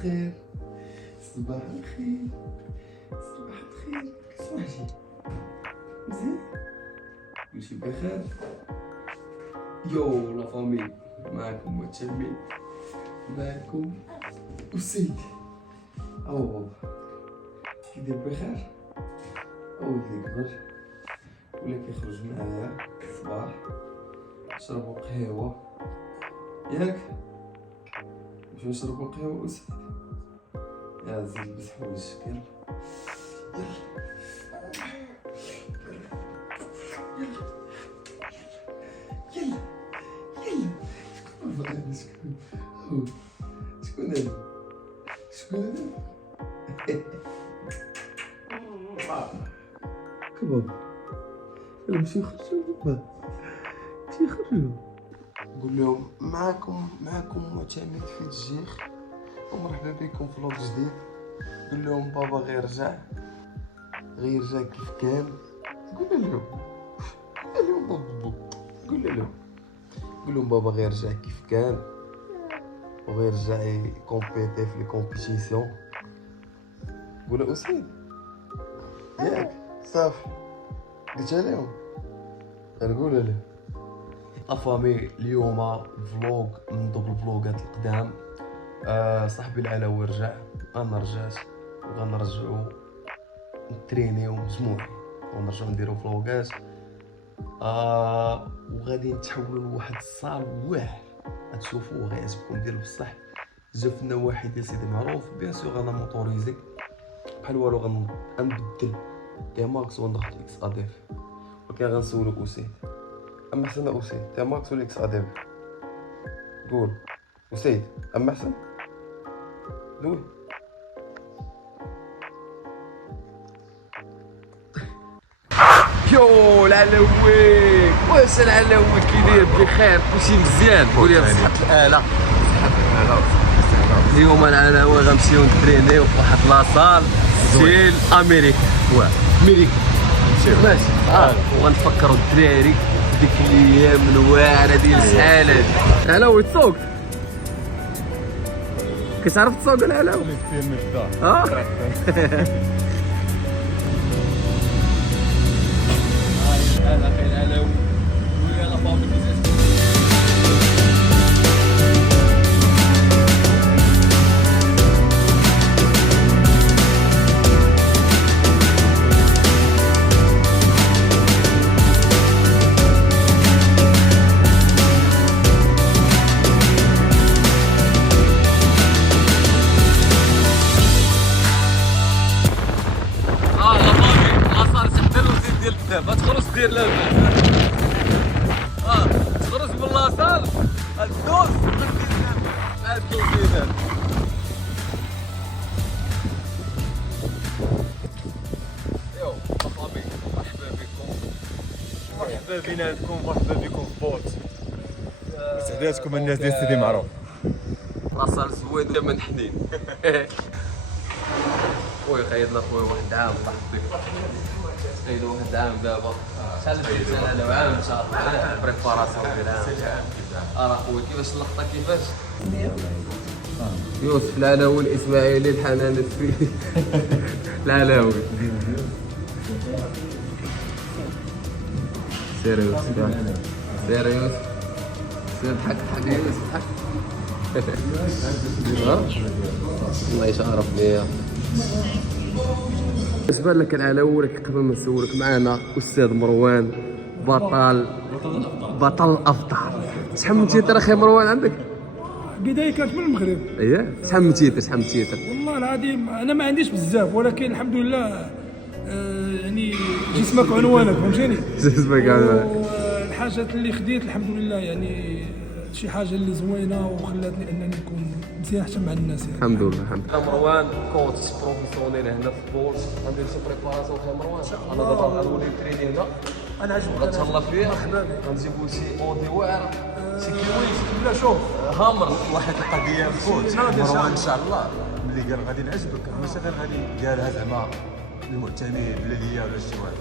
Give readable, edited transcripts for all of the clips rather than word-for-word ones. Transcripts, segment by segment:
الخير صباح الخير صباح الخير. صباحتي مزيان كلشي بخير؟ يو لا فامي معكم متشمين معكم وسيد او بابا كيدير بخير او كيكبر ولا كيخرج معايا الصباح نشربو قهيوه ياك باش نشربو قهيوه وسيد يا زيد بسحو الشكل يلا يلا شكون هذا شكون هذا كباب نمشي نخرجو نمشي نخرجو نقول لهم معكم معتمد في الجيخ ومرحبا بكم في فلوق جديد. قول لهم بابا غير رجع كيف كان. قول لهم بابا قول لهم بابا غير رجع كيف كان وغير رجع يكومبيتي في لي كومبيتيسيون. قول اسيد ياك صافي قلتها لهم نقول لهم افامي اليوم فلوق من دوك الفلوقات القدام. صاحبي العلاوي رجع انا رجعت وغنرجعو نترينيو مجموعي ونرجعو نديرو فلوقات وغادي نتحولوا لواحد الصال واعر غتشوفوه غيعجبكم ديال بصح. جا في النواحي ديال سيدي معروف بيان سور انا موطوريزي بحال والو غنبدل تي ماكس وندخل اكس اديف. ولكن غنسولك اسيد اما حسن اسيد تي ماكس ولا اكس اديف؟ قول اسيد اما حسن دوي. يو العلوي واش العلوي كيداير بخير كلشي مزيان؟ قول لي بصحة الآلة. اليوم العلوي غنمشيو نترينيو في واحد لاصال ديال امريكا. امريكا ماشي وغنفكروا الدراري ديك الايام الواعره ديال شحال هادي. العلوي تسوق كتعرف تسوق العلوي؟ تخرج دير لا تخرج من لاصال الدوز ديال يو صافي مرحبا بكم مرحبا بيناتكم مرحبا بكم في بوت وسعداتكم الناس ديال سيدي معروف. لاصال زوينه من حنين. خويا خيرنا خويا واحد عام طاح بك خير واحد عام دابا شحال دوزنا على عام ان شاء الله بريباراسيون ديال العام. خويا كيفاش اللقطه كيفاش؟ يوسف العلاوي الاسماعيلي الحنان السويدي العلاوي سير يوسف سير يوسف سير ضحك يا يوسف ضحك. الله يشرف بيا. اش بان لك العلاوي؟ قبل ما نسولك معنا استاذ مروان بطل الابطال. شحال من تيتر اخي مروان عندك؟ بداية كانت من المغرب. اييه شحال من تيتر؟ والله العظيم انا ما عنديش بزاف ولكن الحمد لله يعني جسمك عنوانك فهمتيني؟ جسمك عنوانك. الحاجات اللي خديت الحمد لله يعني شي حاجه اللي زوينه وخلاتني انني نكون مزيان حتى مع الناس يعني. الحمد لله مروان كوتش بروفيسيونيل هنا في البول. غندير شي بريباراسيون في مروان. انا دابا غنولي نتريني هنا انا عجبني غنتهلا فيه غنجيبو شي اودي واعره شي كيويز لا شوف هامر. واحد القضيه فوت مروان ان شاء الله ملي قال غادي نعجبك ماشي غير غادي قالها زعما المعتني البلديه ولا شي واحد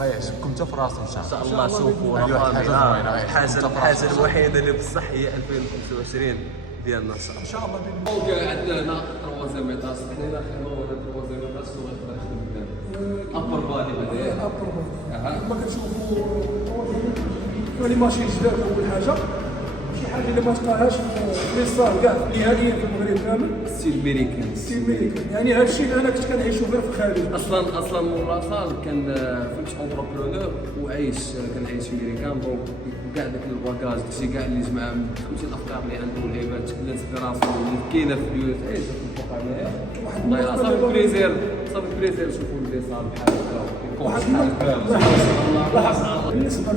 غيعجبكم حتى في راسو ان شاء الله. شوفوا الحاجه الحاجه الوحيده اللي بصح هي 2025 ديالنا ان شاء الله. ان شاء الله دونك عندنا هنا تروازيام ايطاج، حنا الا خدمنا ولا تروازيام ايطاج شنو غيقدر يخدم قدام؟ ابر بادي بعدا ابر كما كنشوفوا كاين ماشين جداد. اول حاجه شي حاجه اللي ما تلقاهاش في الصال كاع نهائيا في المغرب كامل، ستيل ميريكان. ستيل ميريكان. يعني هذا الشيء اللي انا كنت كنعيشو غير في الخارج. اصلا مور لاصال كان فهمت اونتربرونور وعايش، كان عايش في ميريكان. دونك كاع داك الباكاج داكشي كاع اللي جمع فهمتي الافكار اللي عنده والهيبات الانسبيراسيون اللي كاينه في اليو اس اي تطبق عليها. والله صافي بليزير، صافي بليزير نشوفوا اللي صار بحال هكا. واحد بالنسبه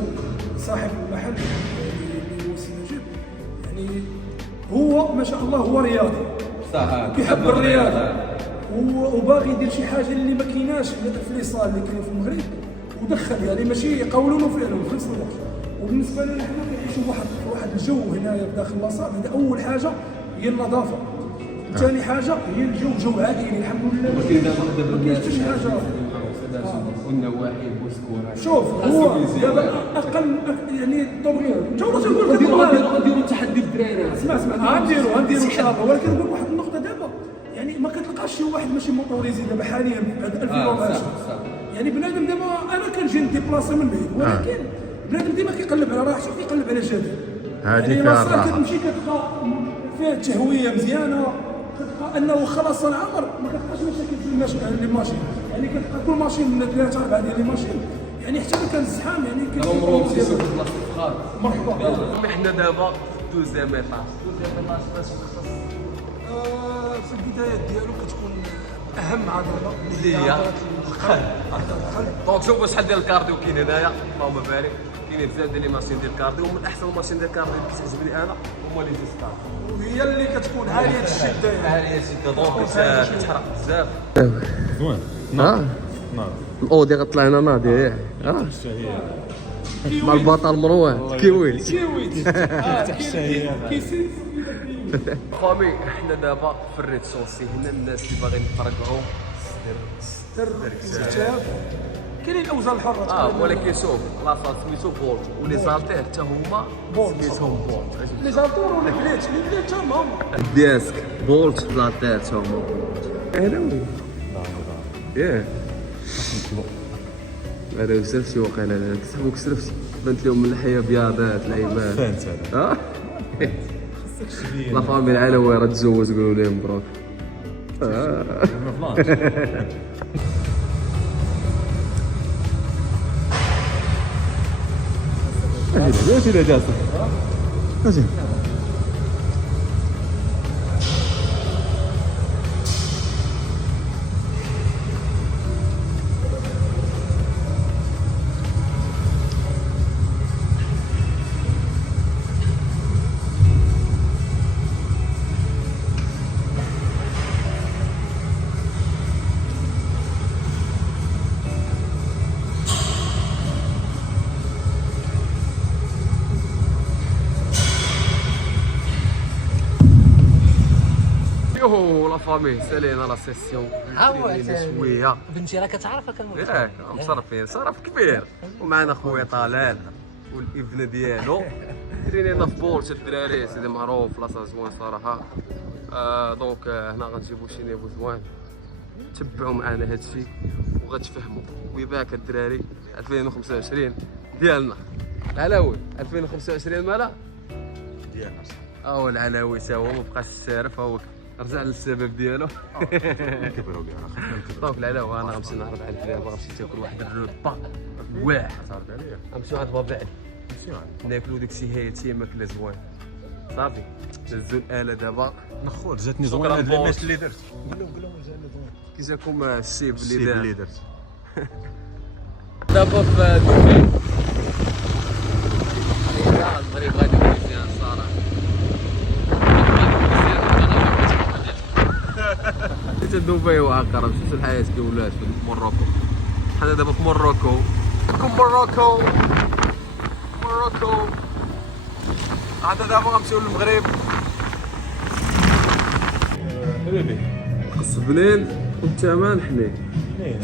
لصاحب المحل اللي هو سي نجيب، يعني هو ما شاء الله هو رياضي صح، كيحب الرياضه وباغي يدير شي حاجه اللي ما كايناش في لي صال اللي كاين في المغرب، ودخل يعني ماشي قولون وفعلون في نفس الوقت. وبالنسبه لنا حنا كنعيشوا واحد الجو هنايا بداخل لاصال. هذا اول حاجه هي النظافه، ثاني حاجه هي الجو، جو عائلي الحمد لله. ما كاينش حتى شي حاجه. والنواحي والسكون. شوف هو دابا اقل يعني الطوموبيل انت ولا تقول نديروا تحدي الدراري. اسمع غنديروا ان شاء الله. ولكن نقول واحد النقطه دابا، يعني ما كتلقاش شي واحد ماشي موطوريزي دابا حاليا في 2010. يعني بنادم دابا انا كنجي نديبلاصي من بعيد، ولكن بنادم ديما كيقلب على راحته وكيقلب على جديد. هذه يعني فيها الراحه. كتمشي كتلقى فيها تهويه مزيانه، كتلقى انه خلاص العمر ما كتلقاش مشاكل في الماشين. يعني كتلقى كل ماشين من 3 4 ديال الماشين، يعني حتى ملي كان الزحام يعني عمرهم تيسوق في بلاصه فخار. مرحبا. حنا دابا دوزيام ايطاج. دوزيام ايطاج باش يخص في البدايات ديالو كتكون اهم عضله اللي هي القلب. دونك شوفوا شحال ديال الكارديو كاين هنايا، اللهم بارك. كاينين بزاف ديال لي ماشين ديال الكارديو، ومن احسن الماشين ديال الكارديو اللي كتعجبني انا هما لي ديسكار، وهي اللي كتكون عاليه الشده. عاليه الشده دونك كتحرق بزاف. زوين. نعم الاودي غطلع هنا ناضي مع البطل مروان كيويت كيسيس. خوامي حنا دابا في الريد سوسي هنا. الناس اللي باغيين يتفرقعوا كتاب كاينين الاوزان الحره. ولكن شوف لاصال سميتو بولت ولي زالتير حتى هما سميتهم بولت. لي زالتور ولا بليت تمام. ديسك بولت زالتير هما هذا هو ياه هذا كسرفتي وقيلا هذا كسبو كسرفتي بانت لهم من الحياه بياضات العيبات. فهمت هذا. لا فامي العلوي راه تزوج قولوا لهم مبروك. اجي لا جالسه اجي. يوهو لا فامي سالينا لا سيسيون شويه. بنتي راه كتعرف كنقول ياك مصرفين صرف كبير. ومعنا خويا طلال والابن ديالو جرينا هنا في بولت. الدراري سيدي معروف لاصا زوين صراحه. دونك هنا غنجيبو شي نيفو زوين. تبعوا معنا هادشي وغتفهموا. ويباك الدراري 2025 ديالنا العلاوي. 2025 مالا ديالنا العلاوي تا هو مبقاش السارف. هو رجع للسبب ديالو. كبروا لي انا خفنا نكبروا. دونك العلاوي انا غنمشي نهرب على الكلاب. غنمشي تاكل واحد الروبا واعر. تعرف عليا غنمشيو عند بابا علي ماشي يعني ناكلو داكشي هايتي ماكله زوين. صافي دزو الاله دابا. نخو جاتني شكراً زوين هاد بوس. الماش اللي درت. قول لهم جاني زوين. كي جاكم الشيب الشيب اللي اللي دار درت. دابا في دبي. المغرب غادي مزيان صراحه. حتى دبي واقرب. شفت الحياه كي ولات في موروكو. حنا دابا في موروكو. عاد دابا غنمشيو للمغرب. حبيبي السبنين والثمن حنين.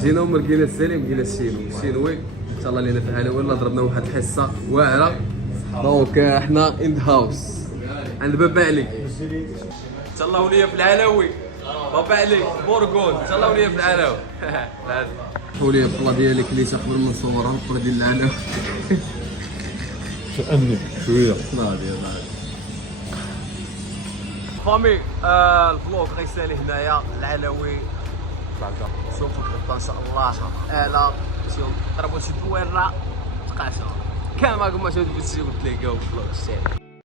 جينا وما لقينا السليم لقينا الشينوي. ان شاء الله لينا في العلاوي الله ضربنا واحد الحصه واعره. دونك حنا ان هاوس عند بابا علي. تهلاو ليا في العلاوي بابا عليك بورغون تهلاو ليا في العلاوي حولي البلا ديالك اللي تقبل من صورها البلا ديال العلاوي شأني شويه ناضي فامي الفلوق غيسالي هنايا العلوي سوف نبقى ان شاء الله اعلى نضربوا شي دويره تقاسوا كان معكم مشهود في السيو تلاقاو في الفلوق السالي.